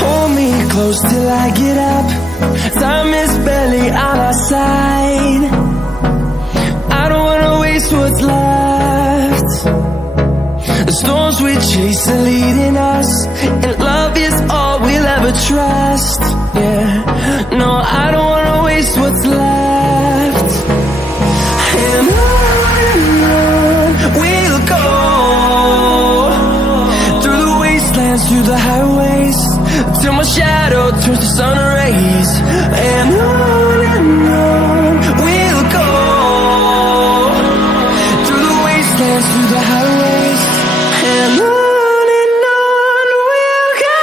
Hold me close till I get up. Time is barely on our side. I don't wanna waste what's left. The storms we chase are leading us, and love is all we'll ever trust. Yeah, no, I don't wanna waste what's left. And on we'll go, through the wastelands, through the highways, till my shadow turns to sun rays. And on we'll go, through the wastelands, through the highways, and on we'll go.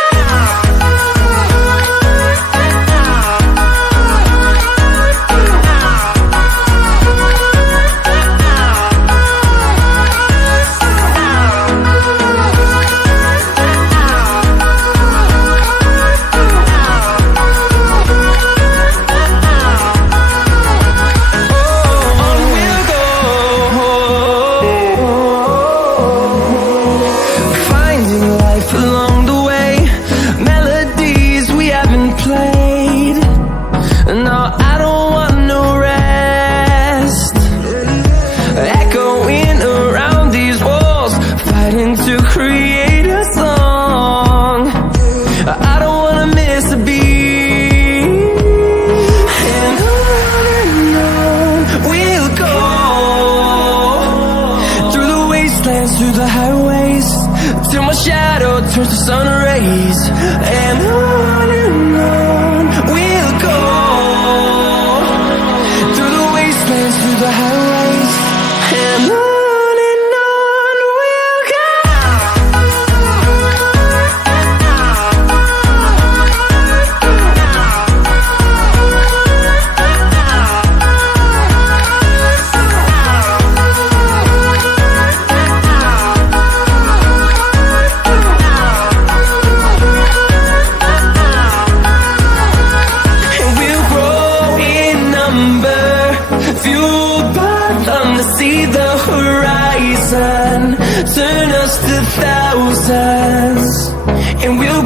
To create a song, I don't wanna miss a beat. And on we'll go, through the wastelands, through the highways, till my shadow turns to sun rays. And on we'll go, through the wastelands, through the highways, and on. Fueled by them to see the horizon, turn us to thousands, and we'll